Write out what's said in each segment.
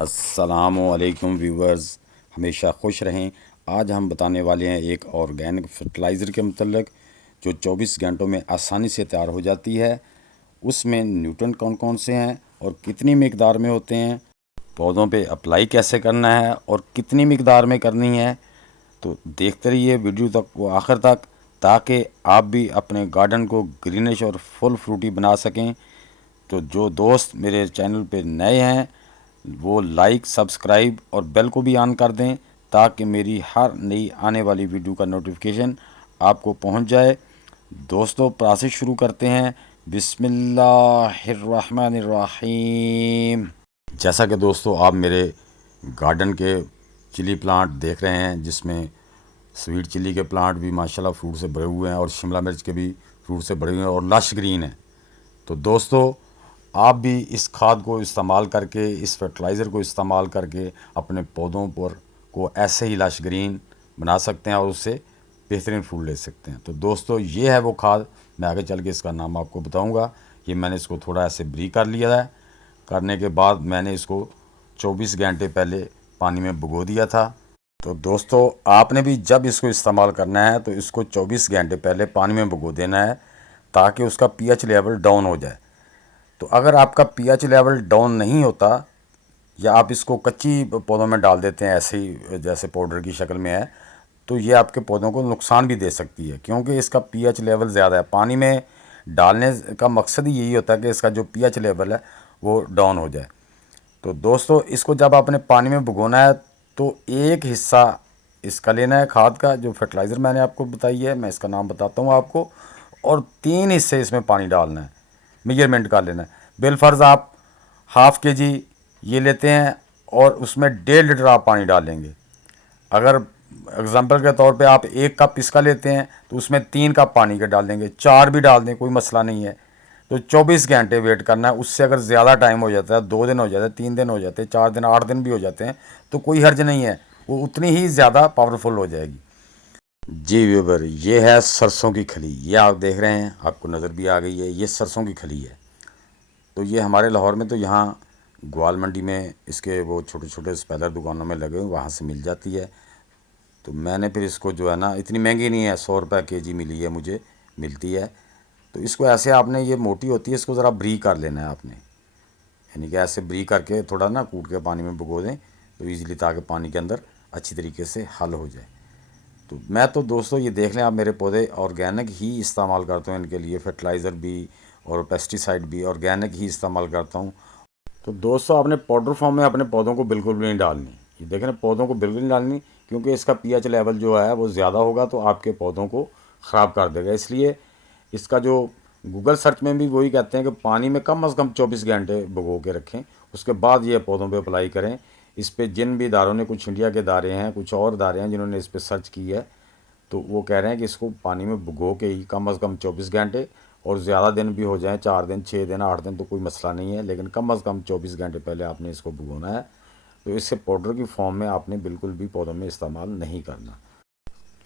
अस्सलामुअलैकुम व्यूवर्स, हमेशा खुश रहें। आज हम बताने वाले हैं एक ऑर्गेनिक फर्टिलाइज़र के मतलब जो 24 घंटों में आसानी से तैयार हो जाती है। उसमें न्यूट्रिएंट कौन कौन से हैं और कितनी मिकदार में होते हैं, पौधों पे अप्लाई कैसे करना है और कितनी मिकदार में करनी है। तो देखते रहिए वीडियो तक वो आखिर तक, ताकि आप भी अपने गार्डन को ग्रीनिश और फुल फ्रूटी बना सकें। तो जो दोस्त मेरे चैनल पे नए हैं वो लाइक, सब्सक्राइब और बेल को भी ऑन कर दें, ताकि मेरी हर नई आने वाली वीडियो का नोटिफिकेशन आपको पहुंच जाए। दोस्तों, प्रोसेस शुरू करते हैं। बिस्मिल्लाहिर्रहमानिर्रहीम। जैसा कि दोस्तों आप मेरे गार्डन के चिली प्लांट देख रहे हैं, जिसमें स्वीट चिली के प्लांट भी माशाल्लाह फ्रूट से भरे हुए हैं और शिमला मिर्च के भी फ्रूट से भरे हुए हैं और लश ग्रीन है। तो दोस्तों, आप भी इस खाद को इस्तेमाल करके, इस फर्टिलाइज़र को इस्तेमाल करके अपने पौधों पर को ऐसे ही लश ग्रीन बना सकते हैं और उससे बेहतरीन फूल ले सकते हैं। तो दोस्तों, ये है वो खाद। मैं आगे चल के इसका नाम आपको बताऊंगा। ये मैंने इसको थोड़ा ऐसे ब्री कर लिया है। करने के बाद मैंने इसको 24 घंटे पहले पानी में भिगो दिया था। तो दोस्तों, आपने भी जब इसको इस्तेमाल करना है तो इसको 24 घंटे पहले पानी में भिगो देना है, ताकि उसका पीएच लेवल डाउन हो जाए। तो अगर आपका पीएच लेवल डाउन नहीं होता, या आप इसको कच्ची पौधों में डाल देते हैं ऐसे ही जैसे पाउडर की शक्ल में है, तो ये आपके पौधों को नुकसान भी दे सकती है, क्योंकि इसका पीएच लेवल ज़्यादा है। पानी में डालने का मकसद ही यही होता है कि इसका जो पीएच लेवल है वो डाउन हो जाए। तो दोस्तों, इसको जब आपने पानी में भिगोना है तो एक हिस्सा इसका लेना है खाद का, जो फर्टिलाइज़र मैंने आपको बताई है, मैं इसका नाम बताता हूँ आपको, और 3 हिस्से इसमें पानी डालना है, मेजरमेंट कर लेना है। बिलफर्ज आप ½ kg ये लेते हैं और उसमें 1.5 लीटर आप पानी डालेंगे। अगर एग्जांपल के तौर पे आप 1 कप इसका लेते हैं तो उसमें 3 कप पानी के डाल देंगे, 4 भी डाल दें, कोई मसला नहीं है। तो 24 घंटे वेट करना है। उससे अगर ज़्यादा टाइम हो जाता है, 2 दिन हो जाते हैं, 3 दिन हो जाते हैं, 4 दिन, 8 दिन भी हो जाते हैं, तो कोई हर्ज नहीं है, वो उतनी ही ज़्यादा पावरफुल हो जाएगी। जी व्यूवर, ये है सरसों की खली। ये आप देख रहे हैं, आपको नज़र भी आ गई है, ये सरसों की खली है। तो ये हमारे लाहौर में तो यहाँ ग्वाल मंडी में इसके वो छोटे छोटे स्पेलर दुकानों में लगे हुए, वहाँ से मिल जाती है। तो मैंने फिर इसको जो है ना, इतनी महंगी नहीं है, 100 रुपये kg मिली है मुझे, मिलती है। तो इसको ऐसे आपने, ये मोटी होती है, इसको ज़रा ब्री कर लेना है आपने, यानी कि ऐसे ब्री करके थोड़ा ना कूट के पानी में भिगो दें तो ईज़िली, ताकि पानी के अंदर अच्छी तरीके से हल हो जाए। तो मैं तो दोस्तों, ये देख लें आप, मेरे पौधे ऑर्गेनिक ही इस्तेमाल करता हूँ, इनके लिए फर्टिलाइज़र भी और पेस्टिसाइड भी ऑर्गेनिक ही इस्तेमाल करता हूँ। तो दोस्तों, आपने पाउडर फॉर्म में अपने पौधों को बिल्कुल भी नहीं डालनी। ये देखें ना, पौधों को बिल्कुल नहीं डालनी, क्योंकि इसका पीएच लेवल जो है वो ज़्यादा होगा तो आपके पौधों को ख़राब कर देगा। इसलिए इसका जो गूगल सर्च में भी वही कहते हैं कि पानी में कम से कम 24 घंटे भिगो के रखें, उसके बाद ये पौधों पे अप्लाई करें। इस पे जिन भी इदारों ने, कुछ इंडिया के इदारे हैं, कुछ और इदारे हैं जिन्होंने इस पर सर्च की है, तो वो कह रहे हैं कि इसको पानी में भिगो के ही कम से कम 24 घंटे, और ज़्यादा दिन भी हो जाएं, 4 दिन, 6 दिन, 8 दिन, तो कोई मसला नहीं है, लेकिन कम से कम 24 घंटे पहले आपने इसको भिगोना है। तो इससे पाउडर की फॉर्म में आपने बिल्कुल भी पौधों में इस्तेमाल नहीं करना।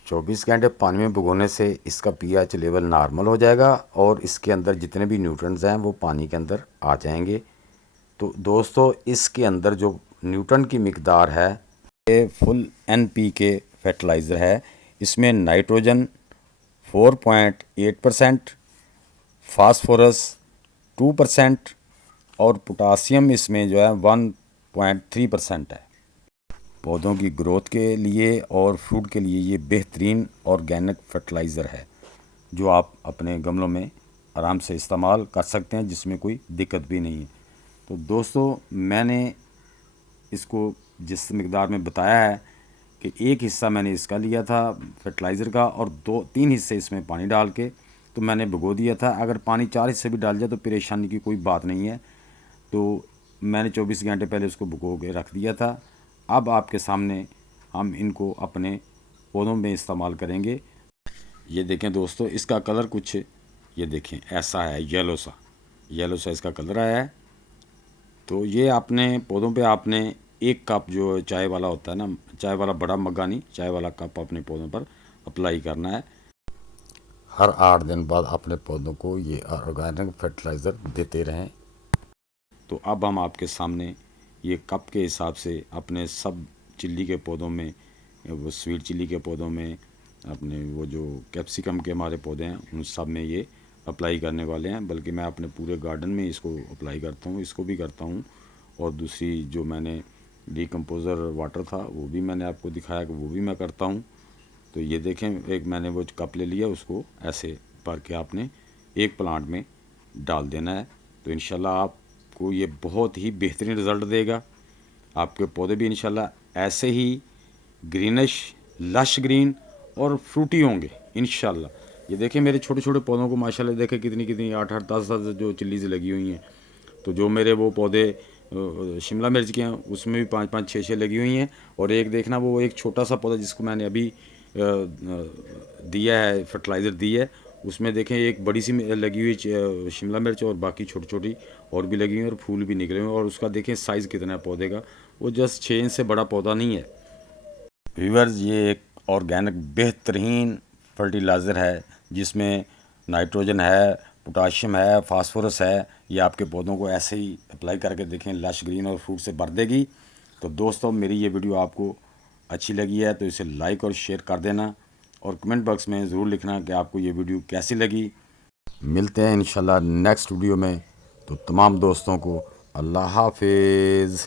24 घंटे पानी में भिगोने से इसका पीएच लेवल नॉर्मल हो जाएगा और इसके अंदर जितने भी न्यूट्रिएंट्स हैं वो पानी के अंदर आ जाएंगे। तो दोस्तों, इसके अंदर जो न्यूट्रन की मिकदार है, ये फुल NPK फर्टिलाइज़र है। इसमें नाइट्रोजन 4.8%, फास्फोरस 2% और पोटासियम इसमें जो है 1.3% है। पौधों की ग्रोथ के लिए और फ्रूट के लिए ये बेहतरीन ऑर्गेनिक फर्टिलाइज़र है, जो आप अपने गमलों में आराम से इस्तेमाल कर सकते हैं, जिसमें कोई दिक्कत भी नहीं है। तो दोस्तों, मैंने इसको जिस मिकदार में बताया है कि एक हिस्सा मैंने इसका लिया था फर्टिलाइज़र का, और 2-3 हिस्से इसमें पानी डाल के तो मैंने भिगो दिया था। अगर पानी 4 हिस्से भी डाल जाए तो परेशानी की कोई बात नहीं है। तो मैंने 24 घंटे पहले उसको भिगो के रख दिया था। अब आपके सामने हम इनको अपने पौधों में इस्तेमाल करेंगे। ये देखें दोस्तों, इसका कलर कुछ, ये देखें, ऐसा है, येलो सा इसका कलर आया है। तो ये आपने पौधों पे आपने 1 कप जो चाय वाला होता है ना, चाय वाला बड़ा मग्गा नहीं, चाय वाला कप अपने पौधों पर अप्लाई करना है। हर 8 दिन बाद अपने पौधों को ये ऑर्गेनिक फर्टिलाइज़र देते रहें। तो अब हम आपके सामने ये कप के हिसाब से अपने सब चिल्ली के पौधों में, वो स्वीट चिल्ली के पौधों में, अपने वो जो कैप्सिकम के हमारे पौधे हैं उन सब में ये अप्लाई करने वाले हैं। बल्कि मैं अपने पूरे गार्डन में इसको अप्लाई करता हूँ, इसको भी करता हूँ। और दूसरी जो मैंने डीकम्पोज़र वाटर था वो भी मैंने आपको दिखाया कि वो भी मैं करता हूँ। तो ये देखें, एक मैंने वो कप ले लिया, उसको ऐसे भर के आपने एक प्लांट में डाल देना है। तो इंशाल्लाह आपको ये बहुत ही बेहतरीन रिज़ल्ट देगा। आपके पौधे भी इंशाल्लाह ऐसे ही ग्रीनिश, लश ग्रीन और फ्रूटी होंगे इंशाल्लाह। ये देखें मेरे छोटे छोटे पौधों को माशाल्लाह, देखें कितनी कितनी 8-8 10-10 जो चिल्लीज़ लगी हुई हैं। तो जो मेरे वो पौधे शिमला मिर्च के हैं उसमें भी 5-5 6-6 लगी हुई हैं। और एक देखना वो एक छोटा सा पौधा जिसको मैंने अभी दिया है, फर्टिलाइज़र दी है, उसमें देखें एक बड़ी सी लगी हुई शिमला मिर्च और बाकी छोटी छोटी और भी लगी हुई हैं और फूल भी निकले हुए हैं। और उसका देखें साइज़ कितना है पौधे का, वो जस्ट 6 इंच से बड़ा पौधा नहीं है। व्यूअर्स, ये एक ऑर्गेनिक बेहतरीन फर्टिलाइज़र है जिसमें नाइट्रोजन है, पोटाशियम है, फास्फोरस है। ये आपके पौधों को ऐसे ही अप्लाई करके देखें, लश ग्रीन और फ्रूट से भर देगी। तो दोस्तों, मेरी ये वीडियो आपको अच्छी लगी है तो इसे लाइक और शेयर कर देना और कमेंट बॉक्स में ज़रूर लिखना कि आपको ये वीडियो कैसी लगी। मिलते हैं इंशाल्लाह नेक्स्ट वीडियो में। तो तमाम दोस्तों को अल्लाह हाफिज़।